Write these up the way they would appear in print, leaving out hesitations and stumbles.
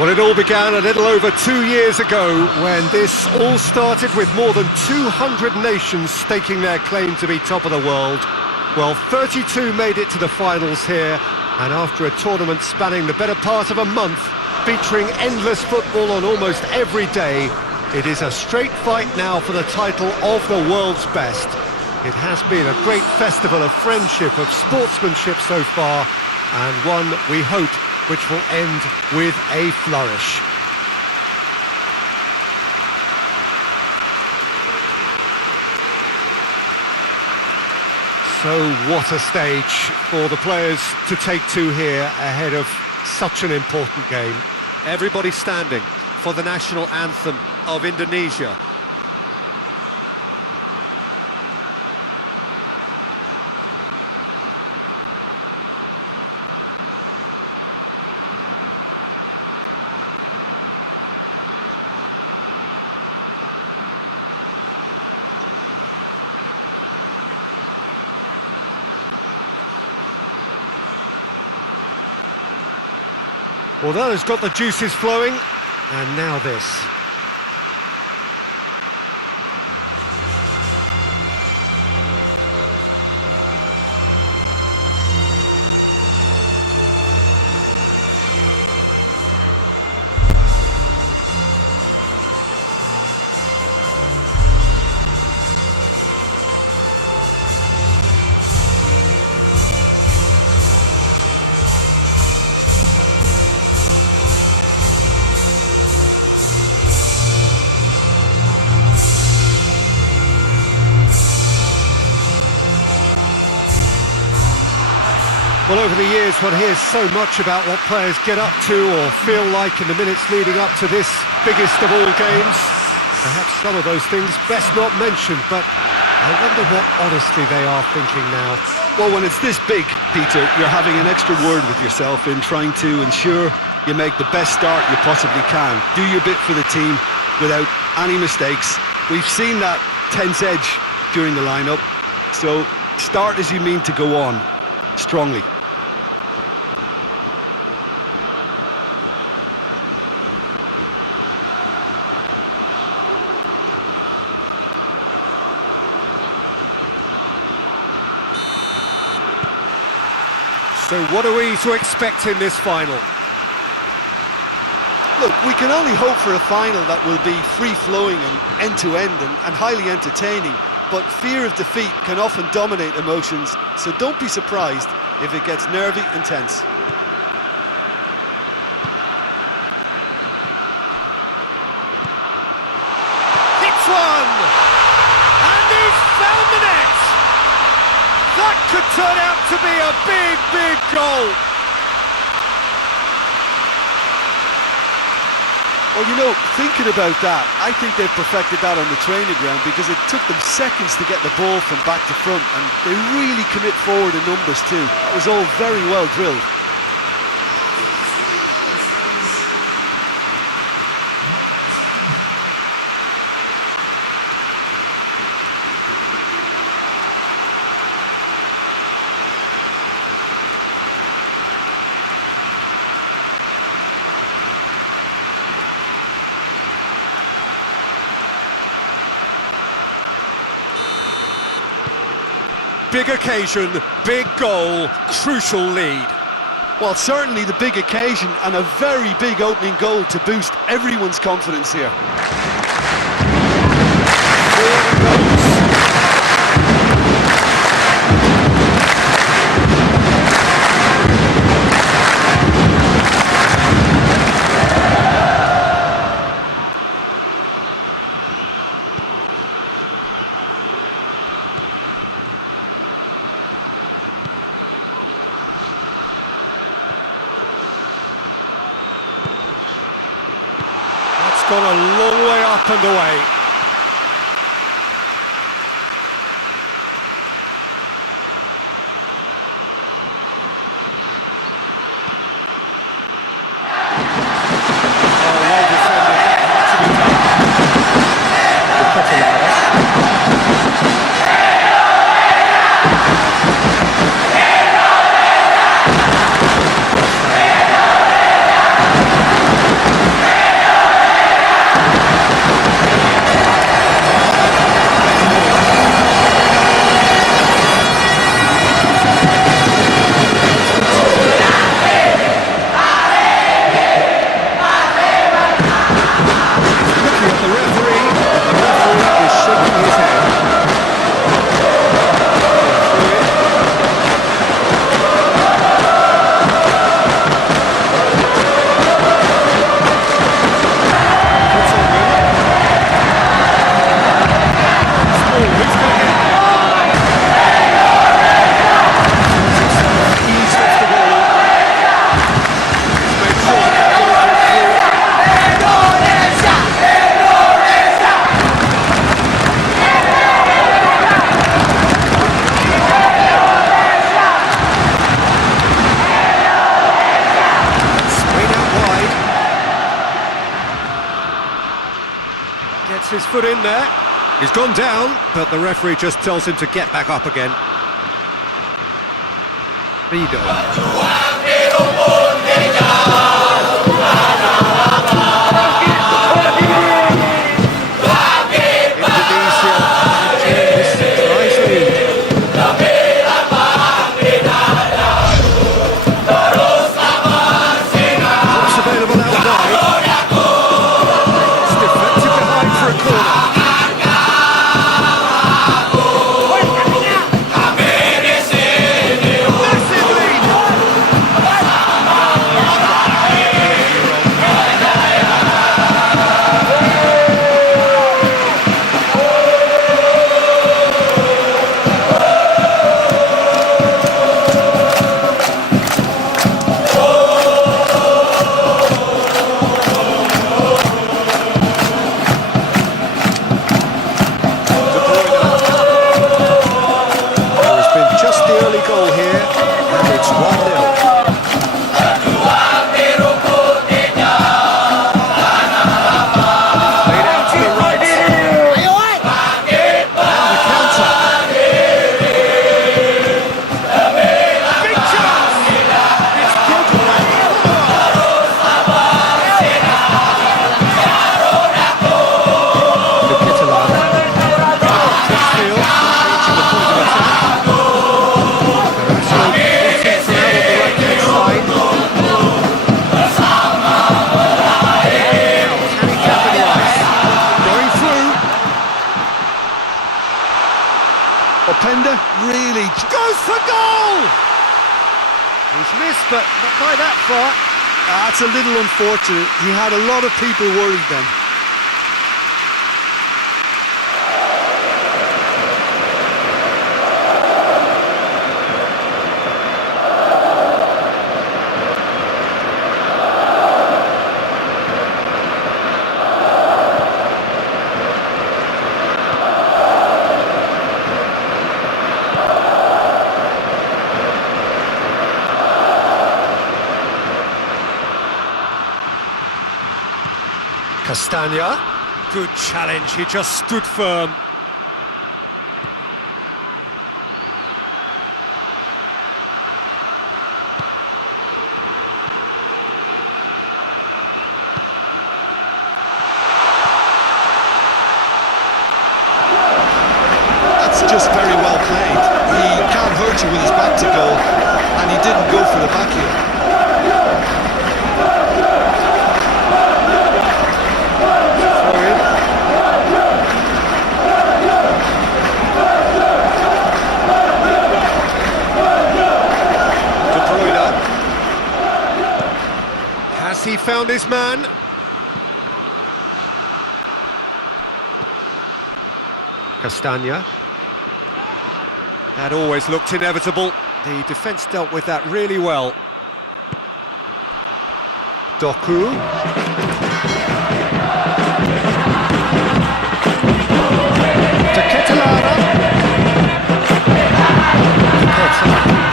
Well, it all began a little over 2 years ago when this all started with more than 200 nations staking their claim to be top of the world. Well, 32 made it to the finals here, and after a tournament spanning the better part of a month, featuring endless football on almost every day, it is a straight fight now for the title of the world's best. It has been a great festival of friendship, of sportsmanship so far, and one, we hope, which will end with a flourish. So what a stage for the players to take to here ahead of such an important game. Everybody standing for the national anthem of Indonesia. Well, that has got the juices flowing, and now this. Well, over the years, one hears so much about what players get up to or feel like in the minutes leading up to this biggest of all games. Perhaps some of those things best not mentioned, but I wonder what honestly they are thinking now. Well, when it's this big, Peter, you're having an extra word with yourself in trying to ensure you make the best start you possibly can. Do your bit for the team without any mistakes. We've seen that tense edge during the lineup, so start as you mean to go on, strongly. So what are we to expect in this final? Look, we can only hope for a final that will be free-flowing and end-to-end and highly entertaining, but fear of defeat can often dominate emotions, so don't be surprised if it gets nervy and tense. Hits one! And he's found the net! That could turn out to be a big, big goal! Well, you know, thinking about that, I think they've perfected that on the training ground because it took them seconds to get the ball from back to front, and they really commit forward in numbers too. That was all very well drilled. Big occasion, big goal, crucial lead. Well, certainly the big occasion and a very big opening goal to boost everyone's confidence here. Gone a long way up and away. Well defended, had to be done. Gets his foot in there. He's gone down, but the referee just tells him to get back up again. Rido. Indonesia this nice lead. Cross available out wide. It's deflected behind for a corner. Massive lead. Just the early goal here, and it's 1-0. Played out to the right. Now the counter. Big chance! It's good. Field, reaching the point of attack. Openda really Goes for goal! He's missed, but not by that far. That's a little unfortunate. He had a lot of people worried then. Castagna. Good challenge, he just stood firm. That's just very well played. He can't hurt you with his back to goal, and he didn't go for the back heel. Has he found his man? Castagna. That always looked inevitable. The defence dealt with that really well. Doku. To Ketelara.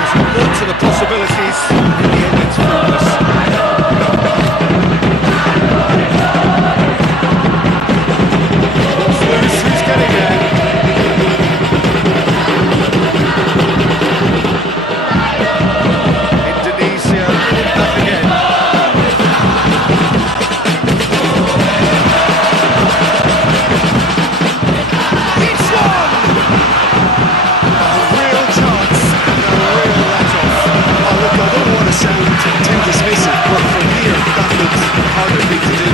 Hasn't looked to the possibilities. In the end, it's fruitless. Who's getting there? Indonesia winning back again. It's one! A real chance and a real let-off. Oh, look, I don't want to sound too dismissive, but from here, that looks harder thing to do.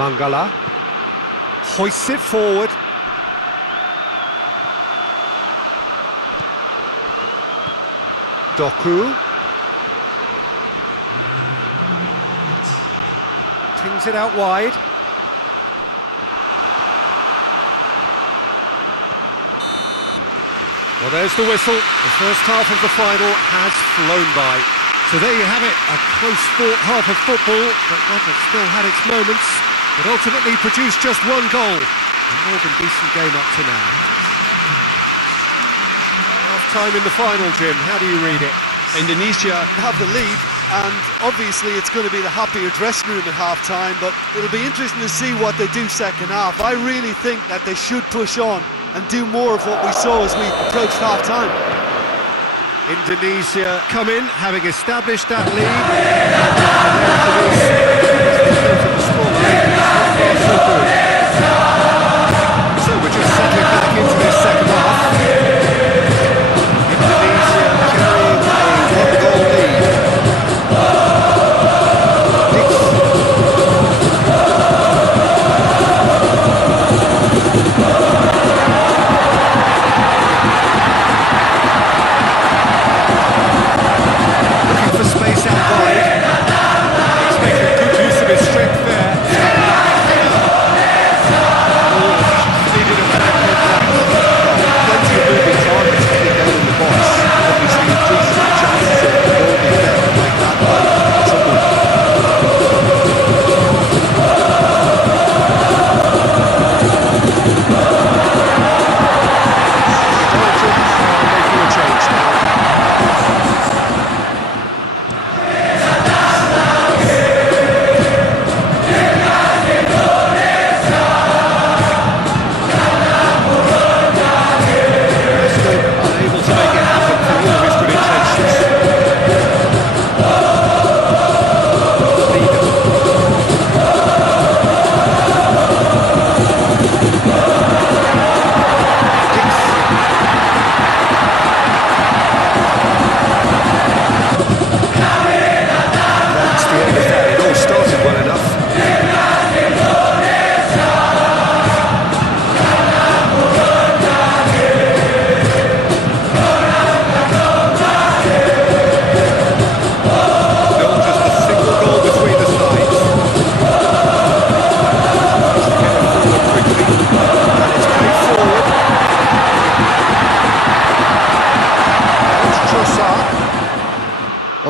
Mangala hoists it forward. Doku tings it out wide. Well, there's the whistle. The first half of the final has flown by. So there you have it, a close-fought half of football, but one that still had its moments, but ultimately produced just one goal. A more than decent game up to now. Half-time in the final, Jim. How do you read it? Indonesia have the lead, and obviously it's going to be the happier dressing room at half-time, but it'll be interesting to see what they do second half. I really think that they should push on and do more of what we saw as we approached half-time. Indonesia come in, having established that lead. So we're just settling back into this second half. Indonesia carrying a one-goal lead. Looking for space out wide. He's making good use of his strength there. Needed a better contact. Plenty of moving targets to get down in the box. Obviously increases the chances of the ball being left like that by someone. Belgium are making a change now. Unable to make it happen for all of his good intentions. That's the end of that. It all started well enough. Still just a single goal between the sides. Get it forward quickly, and it's played forward. That's Trossard.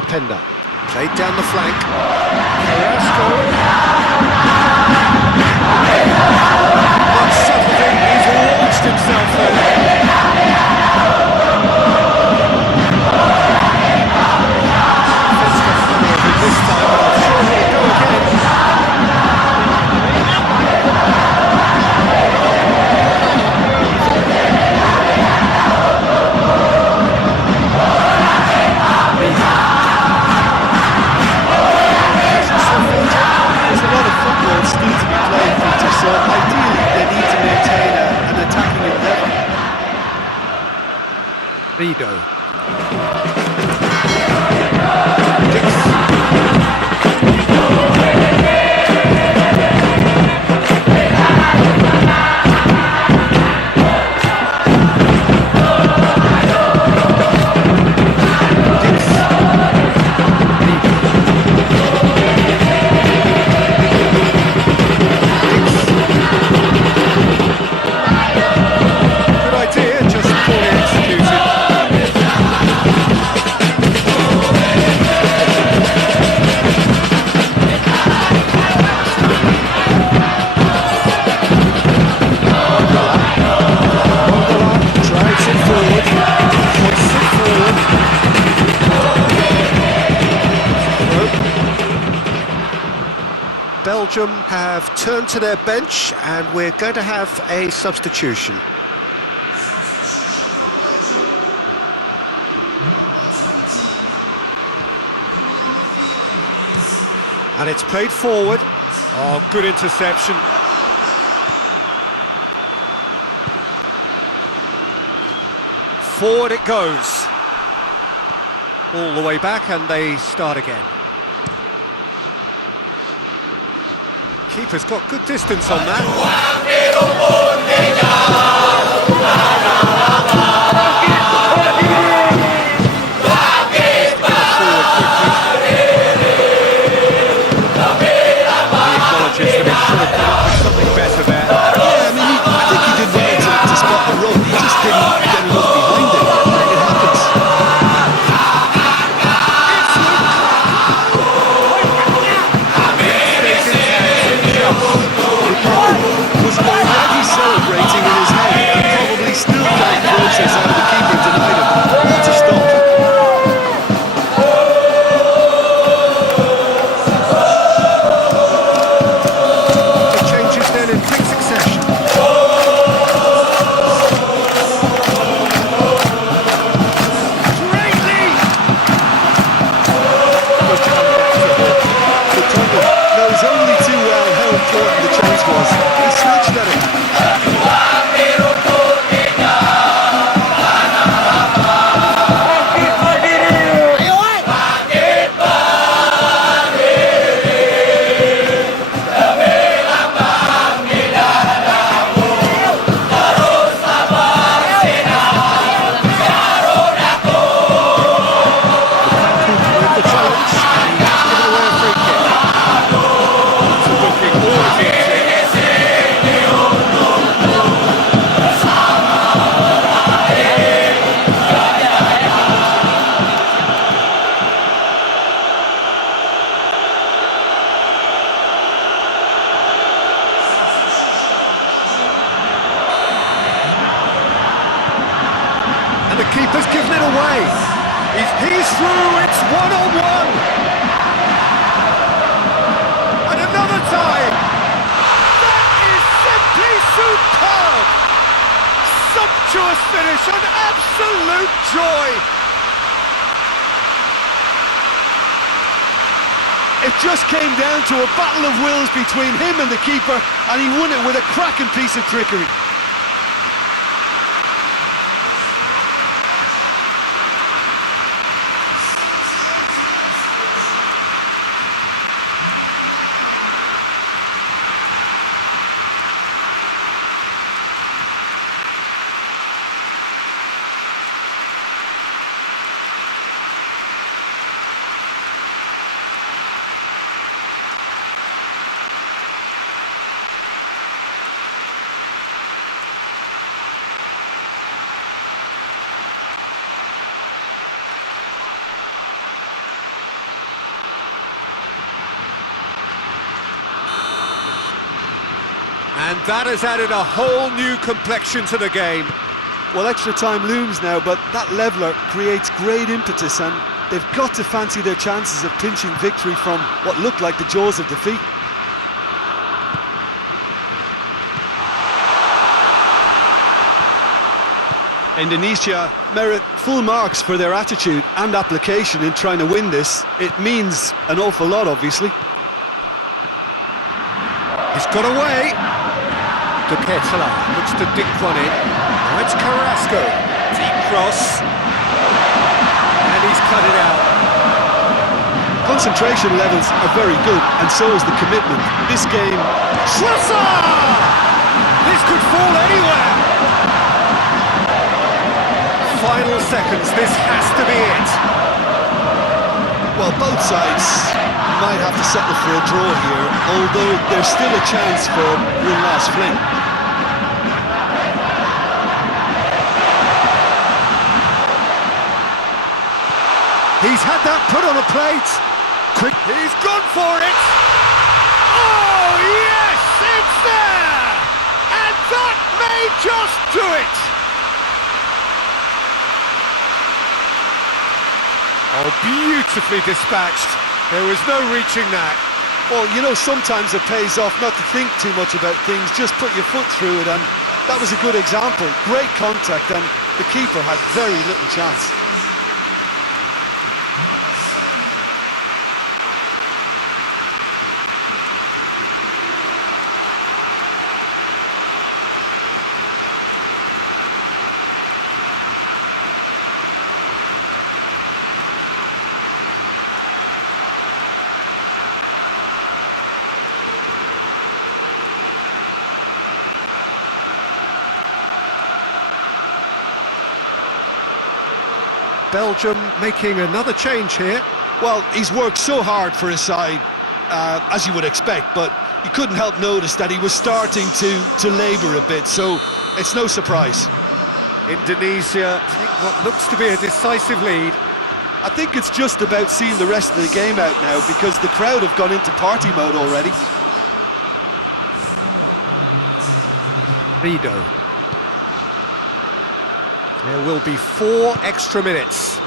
Openda, played down the flank. Carrasco. Not subtlety, he's launched himself there. Defence got the better of him this time, but I'm sure he'll go again. There's a lot of football still to be played, Peter, so ideally they need to maintain an attacking endeavour. Vido. Good idea, just poorly executed. Drives it forward, puts it forward. Belgium have turned to their bench, and we're going to have a substitution. And it's played forward. Oh, good interception. Forward it goes. All the way back, and they start again. Keeper's got good distance on that. He acknowledges that he should have come up with something better there. Yeah, I mean, I think he did well to spot the run. He just didn't get enough behind it. It happens. Was already celebrating in his head. the chance was. He snatched at it. With the challenge, and he's given away a free kick. So looking all of it. And the keeper's given it away. He's through, it's one-on-one. And another time. That is simply superb. Sumptuous finish, an absolute joy. It just came down to a battle of wills between him and the keeper, and he won it with a cracking piece of trickery. And that has added a whole new complexion to the game. Well, extra time looms now, but that leveller creates great impetus, and they've got to fancy their chances of pinching victory from what looked like the jaws of defeat. Indonesia merit full marks for their attitude and application in trying to win this. It means an awful lot, obviously. He's got away. Petala looks to dink one in. Now it's Carrasco. Deep cross. And he's cut it out. Concentration levels are very good, and so is the commitment. This game... Trossard! This could fall anywhere. Final seconds, this has to be it. Well, both sides might have to settle for a draw here, although there's still a chance for one last fling. He's had that put on a plate. Quick, he's gone for it. Oh, yes, it's there. And that may just do it. Oh, beautifully dispatched. There was no reaching that. Well, you know, sometimes it pays off not to think too much about things, just put your foot through it, and that was a good example. Great contact, and the keeper had very little chance. Belgium making another change here. Well, he's worked so hard for his side, as you would expect, but you couldn't help notice that he was starting to labour a bit, so it's no surprise. Indonesia take what looks to be a decisive lead. I think it's just about seeing the rest of the game out now, because the crowd have gone into party mode already. Rido. There will be 4 extra minutes.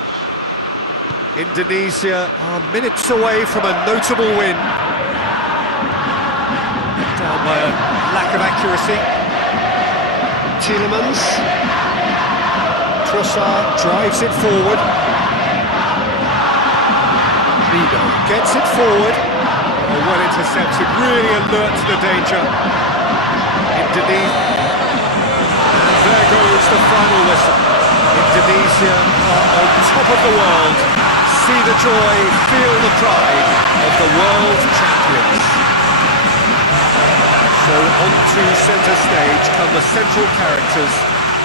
Indonesia are minutes away from a notable win. Down by a lack of accuracy. Tielemans. Trossard drives it forward. Rido gets it forward. Oh, well intercepted, really alert to the danger. Indonesia. And there goes the final whistle. Indonesia are on top of the world. See the joy, feel the pride of the world champions. So onto centre stage come the central characters,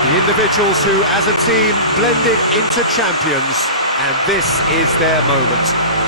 the individuals who, as a team, blended into champions, and this is their moment.